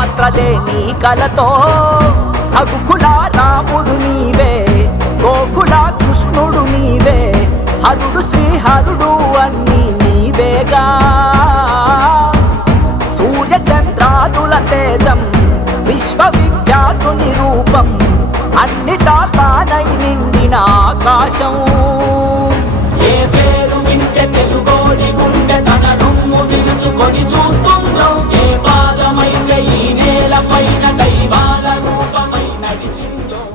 పాత్రలే నీ కలతో. రఘుకుల రాముడు నీవే గోకుల కృష్ణుడు నీవే హరుడు శ్రీహరుడు అన్ని నీవేగా. సూర్య చంద్రాదుల తేజం విశ్వవిఖ్యాతుని రూపం అన్నిటా తానై నిండిన ఆకాశం. ఏ పేరు